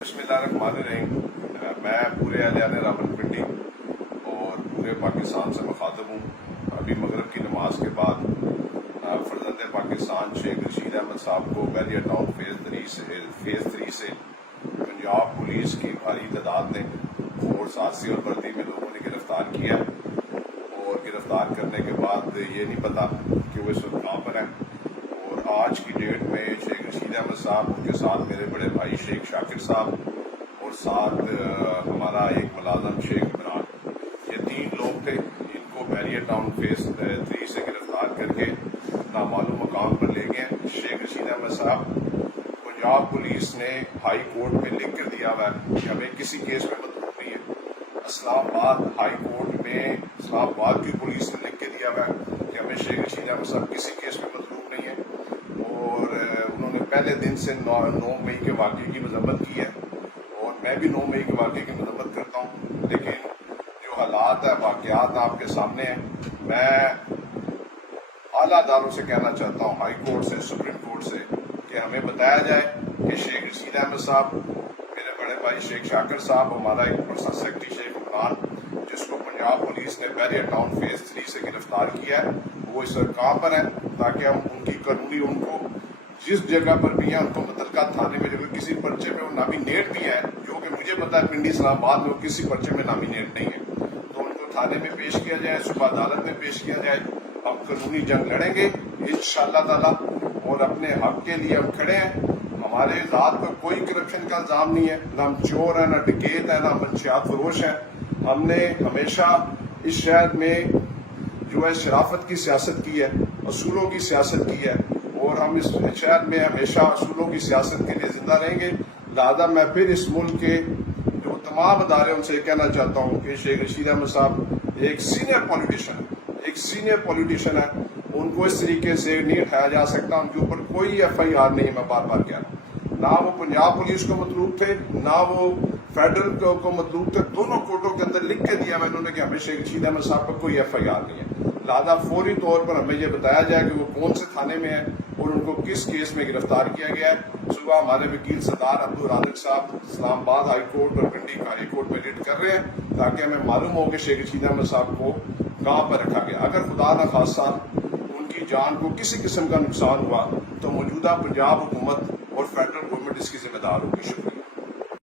بسم اللہ الرحمن الرحیم۔ میں پورے اہلیان راولپنڈی اور پورے پاکستان سے مخاطب ہوں۔ ابھی مغرب کی نماز کے بعد فرزند پاکستان شیخ رشید احمد صاحب کو بحریہ ٹاؤن فیز 3 سے پنجاب پولیس کی بھاری تعداد نے فورس آرسی اور وردی میں لوگوں نے گرفتار کیا، اور گرفتار کرنے کے بعد یہ نہیں پتا کہ وہ اس وقت کہاں پر ہیں۔ اور آج کی ڈیٹ میں شیخ رشید احمد صاحب، ان کے ساتھ میرے بڑے بھائی شیخ شافق صاحب اور ساتھ ہمارا ایک ملازم شیخ عمران، یہ 3 لوگ تھے جن کو بحریہ ٹاؤن فیز 3 سے گرفتار کر کے نامعلوم مقام پر لے گئے۔ شیخ رشید احمد صاحب پنجاب پولیس نے ہائی کورٹ میں لکھ کر دیا ہوا ہے کہ ہمیں کسی کیس میں مطلوب نہیں ہے۔ اسلام آباد ہائی کورٹ میں اسلام آباد کی پولیس نے لکھ کے دیا ہوا ہے کہ ہمیں شیخ رشید احمد صاحب کسی کیس میں مطلوب نہیں ہے، اور انہوں نے پہلے دن سے 9 مئی کے واقعے کی مذمت کی ہے، اور میں بھی 9 مئی کے واقعے کی مذمت کرتا ہوں۔ لیکن جو حالات ہے، واقعات آپ کے سامنے ہیں۔ میں اعلیٰ اداروں سے کہنا چاہتا ہوں، ہائی کورٹ سے، سپریم کورٹ سے، کہ ہمیں بتایا جائے کہ شیخ رشید احمد صاحب، میرے بڑے بھائی شیخ شاکر صاحب، ہمارا ایک پرسنل سیکرٹری شیخ عمران، جس کو پنجاب پولیس نے بحریہ ٹاؤن فیز 3 سے گرفتار کیا ہے، وہ اس وقت کہاں پر ہیں، تاکہ ہم ان کی قانونی ان کو جس جگہ پر بھی ہیں ان کو متعلقہ تھانے میں اگر کسی پرچے میں وہ نامینیٹ بھی ہے، جو کہ مجھے پتا ہے پنڈی اسلام آباد میں وہ کسی پرچے میں نامینیٹ نہیں ہے، تو ان کو تھانے میں پیش کیا جائے، صوبہ عدالت میں پیش کیا جائے۔ ہم قانونی جنگ لڑیں گے انشاءاللہ تعالی، اور اپنے حق کے لیے ہم کھڑے ہیں۔ ہمارے ذات پر کوئی کرپشن کا الزام نہیں ہے، نہ ہم چور ہیں، نہ ڈکیت ہیں، نہ منشیات فروش ہیں۔ ہم نے ہمیشہ اس شہر میں جو ہے شرافت کی سیاست کی ہے، اصولوں کی سیاست کی ہے، اور ہم اس شہر میں ہمیشہ اصولوں کی سیاست کے لیے زندہ رہیں گے۔ لہٰذا میں پھر اس ملک کے جو تمام ادارے ان سے کہنا چاہتا ہوں کہ شیخ رشید احمد صاحب ایک سینئر پولیٹیشین ہے، ان کو اس طریقے سے نہیں اٹھایا جا سکتا، ان کے اوپر کوئی FIR نہیں ہے۔ میں بار بار کہہ رہا ہوں، نہ وہ پنجاب پولیس کو مطلوب تھے، نہ وہ فیڈرل کو مطلوب تھے۔ دونوں کورٹوں کے اندر لکھ کے دیا میں انہوں نے کہ ہمیں شیخ رشید احمد صاحب پر کوئی FIR نہیں ہے۔ لہٰذا فوری طور پر ہمیں یہ بتایا جائے کہ وہ کون سے تھانے میں ہیں اور ان کو کس کیس میں گرفتار کیا گیا ہے۔ صبح ہمارے وکیل سردار عبدالرازق صاحب اسلام آباد ہائی کورٹ اور پنڈی ہائی کورٹ میں ریٹ کر رہے ہیں، تاکہ ہمیں معلوم ہو کہ شیخ رشید احمد صاحب کو کہاں پر رکھا گیا۔ اگر خدا نہ خواستہ ان کی جان کو کسی قسم کا نقصان ہوا تو موجودہ پنجاب حکومت اور فیڈرل گورنمنٹ اس کی ذمہ دار ہوگی۔ شکریہ۔